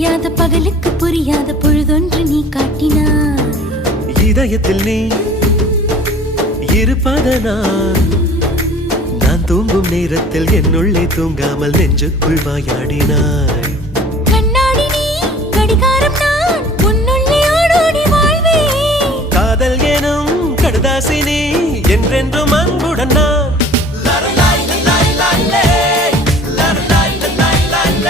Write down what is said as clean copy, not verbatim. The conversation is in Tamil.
தெரியாத பகலுக்கு புரியாத பொழுதொன்று நீ காட்டினாய். இதயத்தில் நீ இருப்பதனால் நான் தூங்கும் நேரத்தில் என்னுள்ளே தூங்காமல் நெஞ்சுக்குள் வாயாடினாய். கண்ணாடி நீ கடிகாரம் நான் உன்னுள்ளே ஓடோடி வாழ்வே. காதல் எனும் கடுதாசி நீ என்றென்றும் அன்புடன் நான்